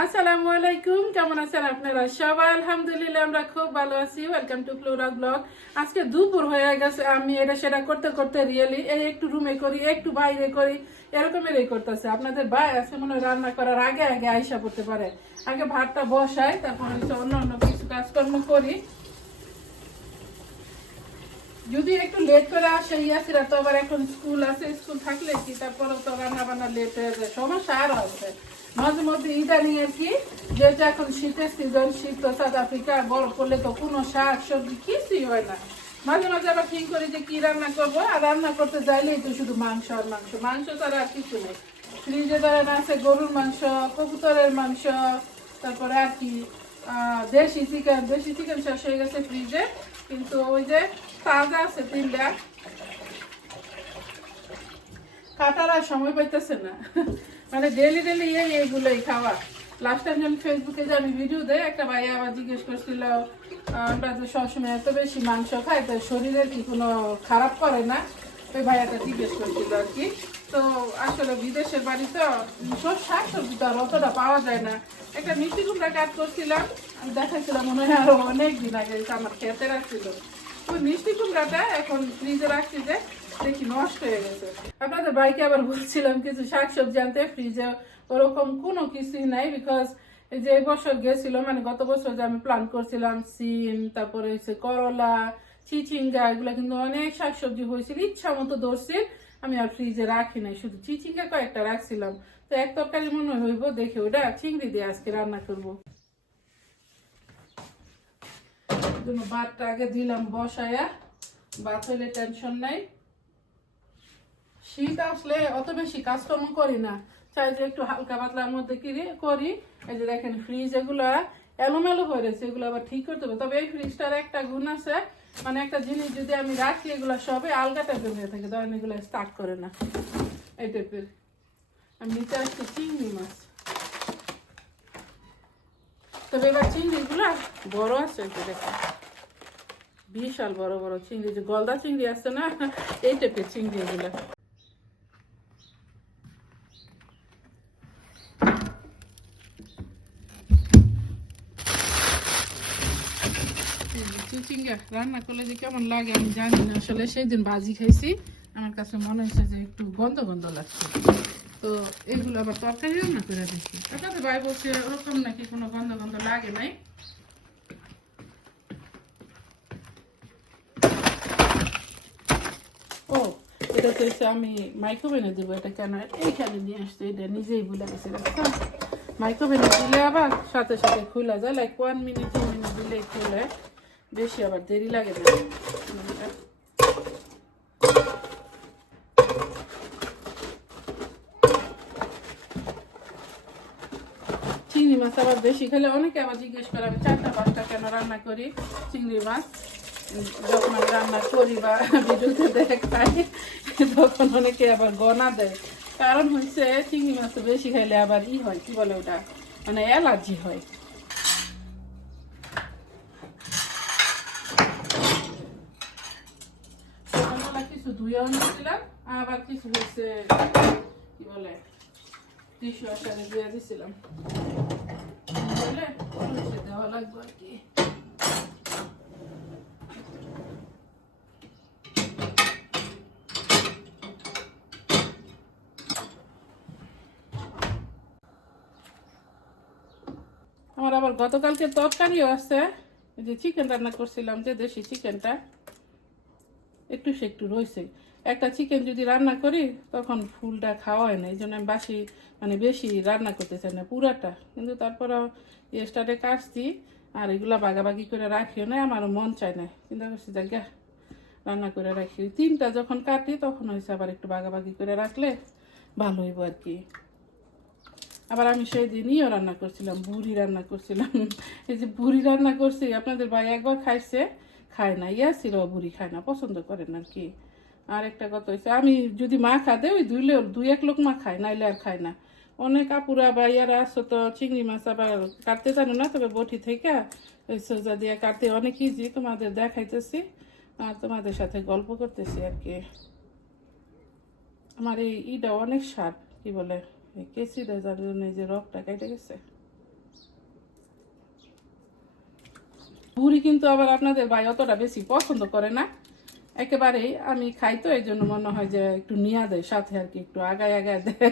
আসসালামু আলাইকুম, কেমন আছেন আপনারা সবাই? আলহামদুলিল্লাহ, আমরা খুব ভালো আছি। ওয়েলকাম টু ফ্লোরা ব্লগ আজকে দুপুর হয়ে গেছে, আমি এটা সেটা করতে করতে রিয়েলি এই একটু রুমে করি, একটু বাইরে করি এরকমের এই করতেছে। আপনাদের ভাই আছে মনে রান্না করার আগে আগে আইসা পড়তে পারে। আগে ভাতটা বসাই, তারপর হচ্ছে অন্য অন্য কিছু কাজকর্ম করি। যদি একটু লেট করে আসে ইয়াসিরা তো আবার এখন স্কুল আছে স্কুল থাকলে কি? তারপরে তো রান্না বান্না লেট হয়ে যায়। সমস্যা আরও আছে। মাঝে মধ্যে ইদানিং আর কি যেটা এখন শীতের সিজন শীত তো সাউথ আফ্রিকা বরফ করলে তো কোনো শাক সবজি কিছুই হয় না। মাঝে মাঝে আবার ঠিক করি যে কি রান্না করব, আর রান্না করতে যাইলেই তো শুধু মাংস আর মাংস। মাংস তারা আর কিছু নেই। ফ্রিজে ধরেন আছে গরুর মাংস, কবুতরের মাংস, তারপরে আর কি দেশি চিকেন। দেশি চিকেন শেষ হয়ে গেছে ফ্রিজে, কিন্তু ওই যে তাজা আছে তিনটা। কাটার আর সময় পাইতেছে না। মানে ডেলি ডেলি এই, এইগুলোই খাওয়া। লাস্ট টাইম যখন ফেসবুকে যে আমি ভিডিও দেয় একটা ভাই আবার জিজ্ঞেস করছিল আমরা যে সবসময় এত বেশি মাংস খাই, তো শরীরের কি কোনো খারাপ করে না? ওই ভাইয়াটা জিজ্ঞেস করছিল আর কি। তো আসলে বিদেশের বাড়িতে সব শাক সবজি তো আর অতটা পাওয়া যায় না। একটা মিষ্টি কুমড়া কাজ করছিলাম, আমি দেখাচ্ছিলাম মনে হয় আরও অনেক দিন আগে আমার খেতে রাখছিল। ওই মিষ্টি কুমড়াটা এখন ফ্রিজে রাখছি যে দেখি নষ্ট হয়ে গেছে। আপনাদের বাইকে আবার বলছিলাম কিছু শাকসবজি আনতে ফ্রিজে ওরকম কোনো কিছুই নাই বিকজ যে বছর গেছিল মানে গত বছর যে আমি প্ল্যান করছিলাম সিম, তারপরে হচ্ছে করলা, চিচিঙ্গা, এগুলো কিন্তু অনেক শাকসবজি হয়েছিল, ইচ্ছা মতো ধরছি, আমি আর ফ্রিজে রাখি নাই, শুধু চিচিঙ্গা কয়েকটা রাখছিলাম। তো এক তরকারি মনে হইব, দেখে ওটা চিংড়ি দিয়ে আজকে রান্না করব। জন্য ভাতটা আগে দিলাম বসায়া, ভাত হইলে টেনশন নাই। শীত আসলে অত বেশি কাজকর্ম করি না। চাই যে একটু হালকা পাতলার মধ্যে কি করি। এই যে দেখেন ফ্রিজ এগুলো এলোমেলো হয়ে রয়েছে, এগুলো আবার ঠিক করতে হবে। তবে এই ফ্রিজটার একটা গুণ আছে মানে একটা জিনিস যদি আমি রাখি, এগুলো সবে আলগা টাইপের হয়ে থাকে, ধরেন এগুলো স্টার্ট করে না। এই টাইপের আমি নিচে আসছি চিংড়ি মাছ। তবে এবার চিংড়িগুলো বড় আছে একটু দেখেন। বিশাল বড় বড় চিংড়ি যে গলদা চিংড়ি আছে না? এই টাইপের চিংড়ি এগুলো চিচিঙ্গা রান্না করলে যে কেমন লাগে আমি জানি না। আসলে খাইছি। আমার কাছে মনে হয়েছে যে একটু গন্ধ গন্ধ লাগছে। তো এগুলো আবার তরকারি রান্না করে ভাই বলছে, ওরকম নাকি কোনো গন্ধ গন্ধ লাগে নাই? ও আমি মাইক্রোওভেনে দেবো এটা কেন? এইখানে নিয়ে আসছে, এটা নিজেই ভুলে গেছে। রাস্তা মাইক্রোওভেনে দিলে আবার সাথে সাথে খোলা যায়। Like one minute two minute দিলেই খোলে। বেশি আবার, দেরি লাগে না। চিংড়ি মাছ আবার বেশি খেলে অনেকে আবার জিজ্ঞেস করে, আমি চারটা, পাঁচটা কেন রান্না করি চিংড়ি মাছ? যখন আমি রান্না করি বা ভিডিওতে দেখাই, তখন অনেকে আবার গনা দেয়। কারণ হচ্ছে, চিংড়ি মাছ বেশি খাইলে আবার ই হয়, কি বলে ওটা? মানে অ্যালার্জি হয় সকালবেলা কিছু নিয়েছিলাম আবার কিছু কি বলে, টিস্যু আসারে দিয়ে দিছিলাম। বুঝলে দেওয়া লাগবে আর কি আমার আবার গতকালকে তরকারিও আছে যে চিকেন রান্না করছিলাম, যে দেশি চিকেনটা একটু সে একটু রয়েছে একটা চিকেন যদি রান্না করি, তখন ফুলটা খাওয়া হয় না। এই জন্য আমি বাসি মানে বেশি রান্না করতে চাই না, পুরাটা। কিন্তু তারপরও স্টার্টে কাটছি, আর এগুলো বাগাবাগি করে রাখিও না আমারও মন চায় না। কিন্তু করছি জায়গা রান্না করে রাখি। তিনটা যখন কাটি, তখন হয়েছে আবার একটু বাগাবাগি করে রাখলে ভালো হইব আর কি। আবার আমি সেই দিনইও রান্না করছিলাম, বুড়ি রান্না করছিলাম। এই যে বুড়ি রান্না করছি, আপনাদের ভাই একবার খাইছে খায় না ইয়াসির বুড়ি খায় না, পছন্দ করে না আর কি। আর একটা কথা হয়েছে আমি যদি মা খাদে, ওই দুই দুই এক লোক মা খায়, নাইলে আর খায় না। অনেক আপুরা বা ইয়ারা আসো তো, চিংড়ি মাছ আবার কাটতে জানো না, তবে বটি থেকে সোজা দিয়ে কাটতে অনেক ইজি তোমাদের দেখাইতেছি আর তোমাদের সাথে গল্প করতেছি আর কি। আমার এই ইটা অনেক স্বাদ, কি বলে কেসিটা যার জন্য এই যে রকটা কেটে গেছে। ভুড়ি কিন্তু আবার আপনাদের ভাই অতটা বেশি পছন্দ করে না। একেবারেই আমি খাই তো এই জন্য মনে হয় যে একটু নিয়ে দেয়, সাথে আর কি একটু আগায় আগায় দেয়।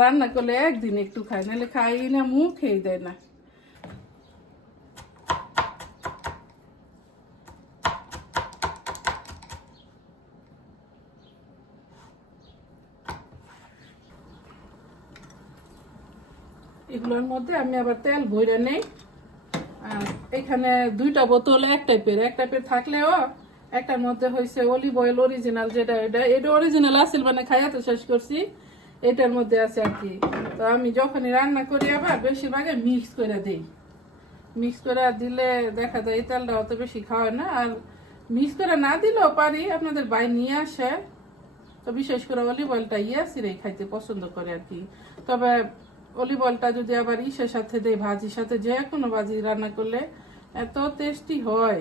রান্না করলে একদিন একটু খাই নাহলে খাই না মুখেই দেয় না। এগুলোর মধ্যে আমি আবার তেল ভরে নেই। এখানে দুইটা বোতল এক টাইপের এক টাইপের থাকলেও একটার মধ্যে হয়েছে অলিভ অয়েল অরিজিনাল যেটা, এটা এটা অরিজিনাল আসল মানে খাইয়া তো শেষ করছি, এটার মধ্যে আছে আর কি। তো আমি যখনই রান্না করি আবার বেশিরভাগে মিক্স করে দিই। মিক্স করে দিলে দেখা যায় এই তেলটা অত বেশি খাওয়া না, আর মিক্স করে না দিলেও পারি, আপনাদের বাই নিয়ে আসে। তো বিশেষ করে অলিভ অয়েলটা ইয়াসিরাই খাইতে পছন্দ করে আর কি। তবে অলিভ অয়েলটা যদি আবার ইসের সাথে দেয় ভাজির সাথে যে কোনো ভাজি রান্না করলে এত টেস্টি হয়।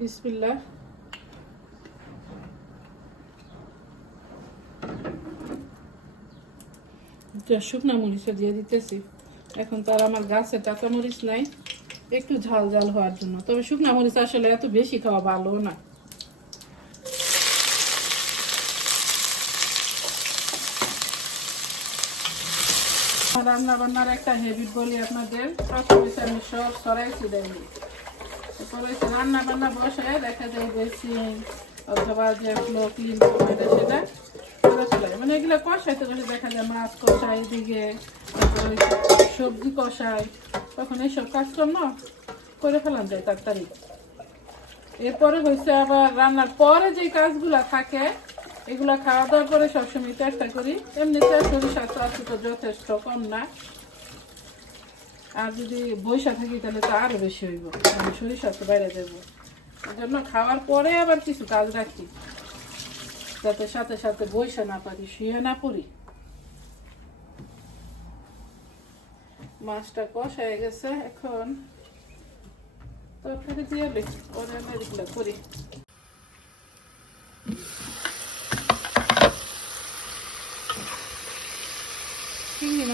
বিসমিল্লাহ। শুকনা মরিচও দিয়ে দিতেছি। এখন তার আমার গাছে টাকা মরিচ নাই। একটু ঝাল ঝাল হওয়ার জন্য। তবে শুকনা মরিচ আসলে এত বেশি খাওয়া ভালো না। রান্না বান্নার একটা বলি আপনাদের। আমি সব সরাইছি রান্না বান্না বসে দেখা যায় বেশি অথবা যে ক্লিন সেটা মানে এগুলো কষাইতে কষে দেখা যায় মাছ কষাই এদিকে ওই সবজি কষাই তখন এইসব কাজকর্ম করে ফেলান যায় তাড়াতাড়ি। এরপরে হয়েছে আবার রান্নার পরে যে কাজগুলা থাকে, এগুলা খাওয়া দাওয়ার পরে সবসময় চেষ্টা করি। এমনিতে শরীর স্বাস্থ্য আছে তো যথেষ্ট, কম না। আর যদি বৈশা থাকি তাহলে তো আরও বেশি হইব সরিষা তো বাইরে যাব। জন্য খাওয়ার পরে আবার কিছু কাজ রাখি, যাতে সাথে সাথে বৈশা না পারি, শুয়ে না পড়ি। মাছটা কষায় গেছে এখন। তরকারি দিয়ে পরে আমি করি। চিংড়ি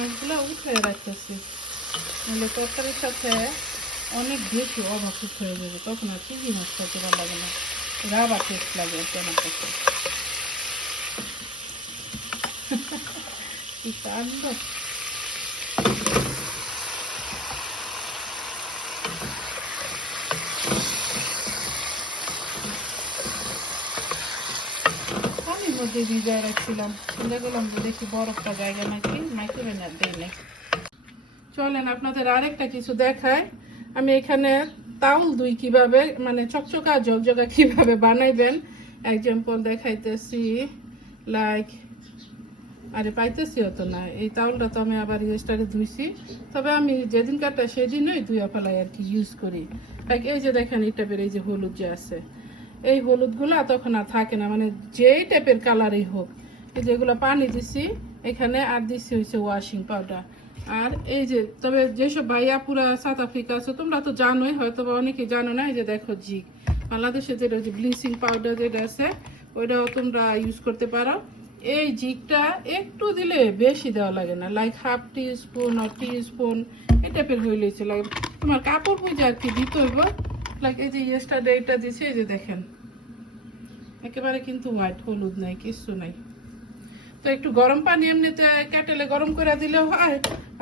অনেক বেশি অভাব হয়ে যাবে, তখন আর চিংড়ি মাছ খেতে ভালো লাগে না। রাবা টেস্ট লাগে আমার কি কাণ্ড মধ্যে ভিজায় রাখছিলাম। করলাম যে দেখি বরফটা জায়গা নাকি মাইক্রোওভেনে দেয় নাই। চলেন, আপনাদের আরেকটা কিছু দেখায় আমি এখানে তাউল দুই কীভাবে মানে চকচকা জগজগা কীভাবে বানাইবেন এক্সাম্পল দেখাইতেছি। লাইক আরে পাইতেছি তো না, এই তাউলটা তো আমি আবার ইউজটারে ধুইছি। তবে আমি যেদিন কাটা সেদিনই ধুয়া ফেলাই আর কি ইউজ করি। এই যে দেখেন এটা বের এই যে হলুদ যে আছে। এই হলুদগুলা তখন আর থাকে না মানে যেই টাইপের কালারই হোক। যেগুলো পানি দিছি, এখানে আর দিছি হয়েছে ওয়াশিং পাউডার আর এই যে, তবে যেসব ভাইয়া পুরা সাউথ আফ্রিকা আছে, তোমরা তো জানোই হয়তো বা অনেকে জানো না, এই যে দেখো জিগ বাংলাদেশে যেটা যে ব্লিচিং পাউডার যেটা আছে, ওইটাও তোমরা ইউজ করতে পারো। এই জিগটা একটু দিলে বেশি দেওয়া লাগে না লাইক হাফ টি স্পুন আর টি স্পুন এই টাইপের হইলেছে লাগে তোমার কাপড় বুঝে আর কি দিতে হইব? লাইক এই যে ইয়েস্টারডে এটা দিছে, এই যে দেখেন। একেবারে কিন্তু হোয়াইট হলুদ নাই কিছু নাই। তো একটু গরম পানি এমনিতে কেটেলে গরম করে দিলেও হয়,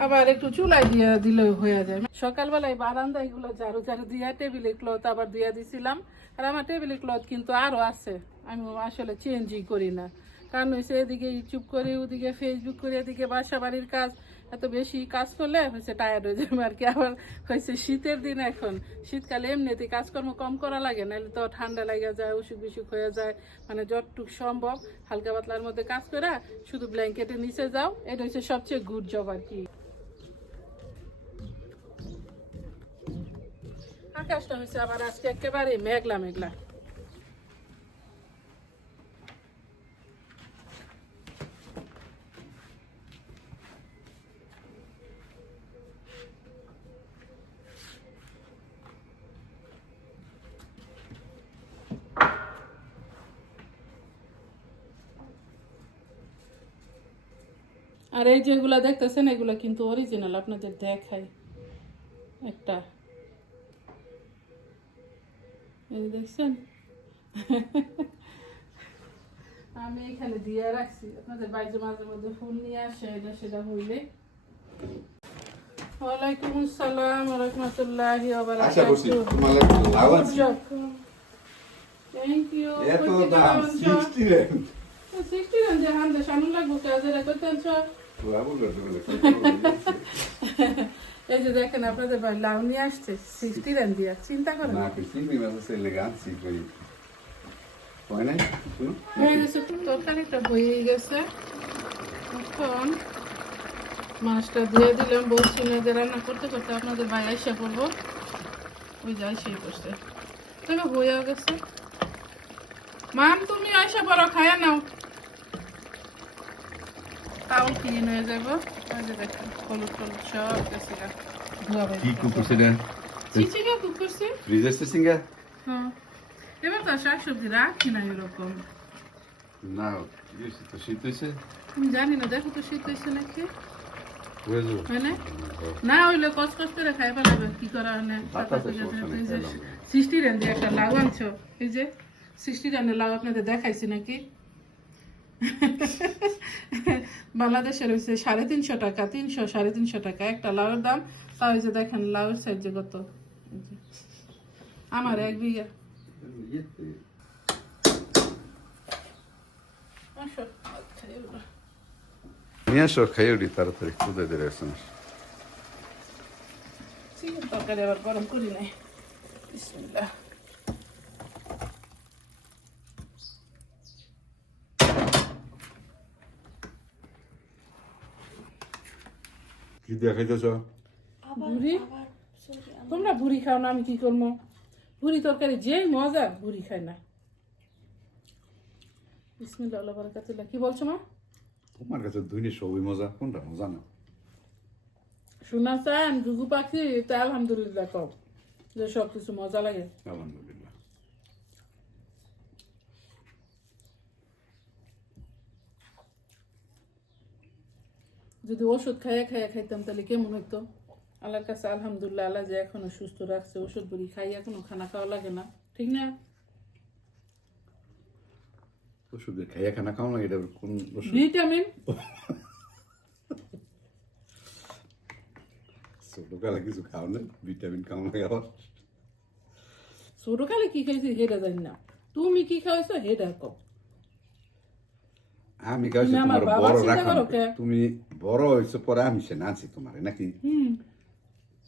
আবার একটু চুলায় দিয়ে দিলেও হয়ে যায়। সকালবেলায় বারান্দা এগুলো ঝাড়ু ঝাড়ু দিয়া টেবিলের ক্লথ আবার দিয়া দিছিলাম, আর আমার টেবিলের ক্লথ কিন্তু আরও আছে। আমি আসলে চেঞ্জই করি না। কারণ হচ্ছে এদিকে ইউটিউব করি, ওদিকে ফেসবুক করি, এদিকে বাসা বাড়ির কাজ এত বেশি কাজ করলে হচ্ছে টায়ার্ড হয়ে যাবে আর কি। আবার হয়েছে শীতের দিন এখন। শীতকালে এমনিতে কাজকর্ম কম করা লাগে, নাহলে তো ঠান্ডা লাগে যায় অসুখ বিসুখ হয়ে যায়। মানে যতটুক সম্ভব হালকা পাতলার মধ্যে কাজ করা শুধু ব্ল্যাঙ্কেটের নিচে যাও। এটা হচ্ছে সবচেয়ে গুড জব আর কি। আকাশটা হয়েছে আবার আজকে একেবারে মেঘলা মেঘলা আর এই যেগুলা দেখতেছেন এগুলা কিন্তু অরিজিনাল আপনাদের দেখাই। একটা। এই দেখছেন? আমি এখানে দিয়ে রাখছি। আপনাদের বাইরে মাঝে মধ্যে ফুল নিয়ে আসে এটা সেটা হইলে। ওয়ালাইকুম আসসালাম রহমতুল্লাহি থ্যাংক ইউ এত দাম সিক্সটি রেন সিক্সটি রান যে হান দেশ আনন্দ লাগবো এই যে দেখেন আপনাদের বাড়ি লাউ নিয়ে আসছে সিক্সটি রান দিয়া চিন্তা করেন না। কি চিংড়ি মাছ আছে এলেগান্সি করি হয় নাই? শুনো হয়ে গেছে তরকারিটা হয়ে গেছে। এখন মাছটা দিয়ে দিলাম বলছি যে রান্না করতে করতে আপনাদের ভাই আইসা পড়ব। ওই যে আইসাই করছে তবে হয়েও গেছে। মান তুমি আইসা পড়ো খায়া নাও। তাও ক্লিন হয়ে যাব। ওই যে দেখেন হলুদ টলুদ সব গেছে। গা। ধোয়া বাইর কি কুক করছে এটা চিচিঙ্গা কুক করছি ফ্রিজের সিঙ্গা? হ্যাঁ। এবার তো শাক সবজি রাখি না এরকম। না ইয়েছে তো শীত হয়েছে জানি না দেখো তো শীত হয়েছে নাকি। যাব। না? না হইলে কচ কচ করে খাই ফেলাবে কি করা না? বাতা তো সমস্যা নেই, এই যে খাইলাম। সৃষ্টি রেঞ্জে একটা লাউ আনছো। এই যে সৃষ্টি লাউ আপনাদের দেখাইছি নাকি? বাংলাদেশের হচ্ছে সাড়ে তিনশো টাকা তিনশো সাড়ে তিনশো টাকা একটা লাউয়ের দাম। তাও যে দেখেন লাউয়ের সাইজ যে কত? আমার এক বিঘা। নিয়ে আসো খাইয়ে উঠি তাড়াতাড়ি খুদে দিয়ে আসো তরকারি আবার গরম করি নাই। বিসমিল্লাহ। কি দিয়ে খাইতেছ? বুড়ি তোমরা বুড়ি খাও না আমি কি করব? বুড়ি তরকারি যেই মজা বুড়ি খায় না। বিসমিল্লাহ আল্লাহ বারাকাতুল্লাহ। কি বলছো মা? তোমার কাছে দুইনি সবই মজা কোনটা মজা না? শোনা চান ঘুঘু পাখি তা আলহামদুলিল্লাহ কও যে সব কিছু মজা লাগে। আলহামদুলিল্লাহ। যদি ওষুধ খাইয়া খাইয়া খাইতাম তাহলে কেমন হতো আল্লাহর কাছে আলহামদুলিল্লাহ আল্লাহ যে এখনও সুস্থ রাখছে ওষুধ বুড়ি খাইয়া কোনো খানা খাওয়া লাগে না। ঠিক না? ওষুধ খাইয়া খানা খাও না এটা কোন ভিটামিন। ছোটকালে কিছু খাও না ভিটামিন খাও না আবার। ছোটকালে কি খাইছি হেটা জানি না। তুমি কি খাইছো হেটা কও। আমি খাইছি তুমি আমার তোমার বড় রাখা? তুমি বড় হয়েছো পরে আমি সে নাচি তোমার নাকি?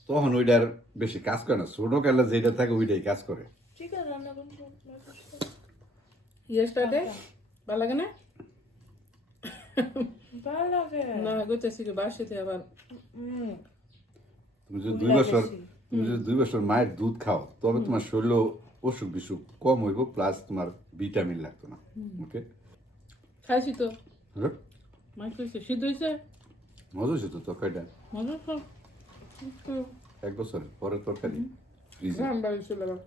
তখন ওইটার বেশি কাজ করে না ছোট কালে যেটা থাকে ওইটাই কাজ করে। চিকেন রান্না করতে ইয়েস্টারডে ভালো লাগে না? ভালো লাগে। না গোচাছি রে বাসিতে আবার হুম। তুমি যদি দুই বছর তুমি যদি দুই বছর মায়ের দুধ খাও তবে তোমার শরীর অসুখ বিসুখ কম হইব প্লাস তোমার ভিটামিন লাগতো না ওকে খাইছি তো। হ্যাঁ? মাছ কইছে সিদ্ধ হয়েছে মজা হয়েছে তো তরকারিটা। মজা তো। একটু এক বছর পরে তরকারি। ফ্রিজে ঘাম বাড়িছিল আবার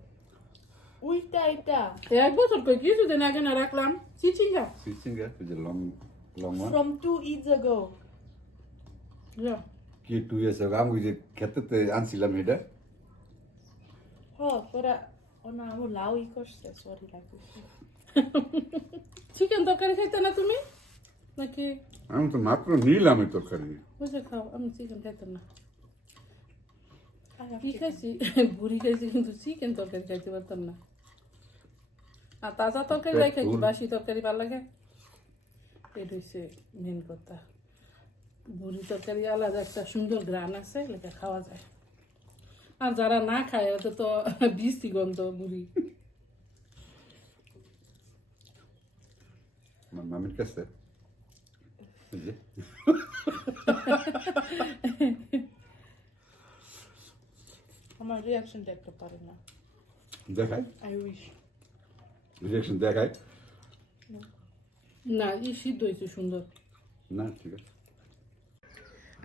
উইটা এটা এক বছর কই? কিছুদিন আগে না রাখলাম। চিচিঙ্গা সিচিঙ্গা ওই যে long long one from two years ago যা। কি টু ইয়ার্স আমি ওই যে খেতে আনছিলাম এটা। হ তোরা ও না আমার লাউ ই করছে সরি লাগছে চিকেন তরকারি খাইতে না তুমি নাকি আমি তো মাত্র নিলাম এই তরকারি বুঝে খাও আমি চিকেন খাইতাম না I have কি chicken. খাইছি বুড়ি খাইছি কিন্তু চিকেন তরকারি খাইতে পারতাম না আর তাজা তরকারি রাই খাইছি বাসি তরকারি ভালো লাগে এটা হচ্ছে মেন কথা বুড়ি তরকারি আলাদা একটা সুন্দর গ্রান আছে এটা খাওয়া যায় আর যারা না খায় ওটা তো বৃষ্টি গন্ধ বুড়ি আমার মামির কাছে আমার রিয়াকশন দেখতে পারে না দেখায় আই উইশ রিয়াকশন দেখায় না ই সিদ্ধ হয়েছে সুন্দর না ঠিক আছে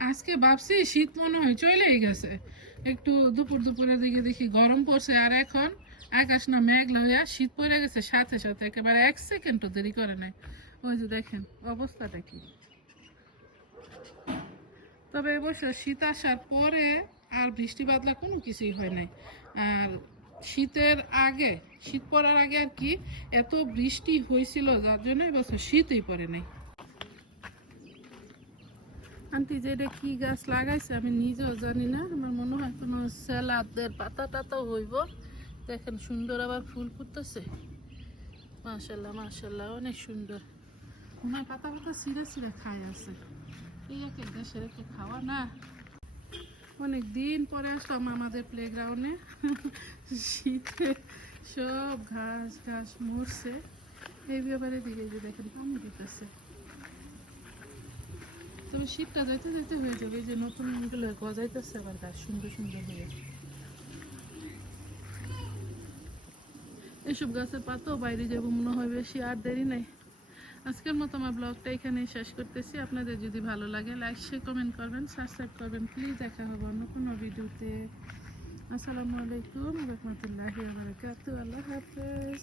আজকে ভাবছি শীত মনে হয় চলেই গেছে। একটু দুপুর দুপুরের দিকে দেখি গরম পড়ছে আর এখন আকাশ না মেঘ লইয়া শীত পড়ে গেছে সাথে সাথে, একেবারে এক সেকেন্ডও দেরি করে নাই। ওই যে দেখেন, অবস্থাটা কি? তবে এবছর শীত আসার পরে আর বৃষ্টি বাদলা কোনো কিছুই হয় নাই। আর শীতের আগে, শীত পড়ার আগে আর কি এত বৃষ্টি হয়েছিল যার জন্য এবছর শীতই পড়ে নাই। আন্টি, যে এটা কি গাছ লাগাইছে আমি নিজেও জানি না, আমার মনে হয় কোনো স্যালাদের পাতা টাতাও হইব। দেখেন সুন্দর আবার ফুল ফুটতেছে। মাশাল্লাহ মাশাল্লাহ অনেক সুন্দর। হয় পাতা পাতা ছিঁড়ে ছিঁড়ে খায় আছে। এই একে দেশের একে খাওয়া না। অনেক দিন পরে আসলাম আমাদের প্লেগ্রাউন্ডে শীতে সব ঘাস ঘাস মরছে। এই ব্যাপারে দিকে যে দেখেন পানি দিতেছে। তবে শীতটা যাইতে যাইতে হয়ে যাবে। এই যে নতুন গজাইতেছে আবার গাছ, সুন্দর সুন্দর হয়ে এসব গাছের পাতাও বাইরে যাব মনে হয় বেশি, আর দেরি নাই। আজকের মতো আমার ব্লগটা এখানেই শেষ করতেছি। আপনাদের যদি ভালো লাগে লাইক শেয়ার কমেন্ট করবেন সাবস্ক্রাইব করবেন। প্লিজ দেখা হবে অন্য কোনো ভিডিওতে। আসসালামু আলাইকুম, রহমতুল্লাহি আল্লাহ হাফেজ।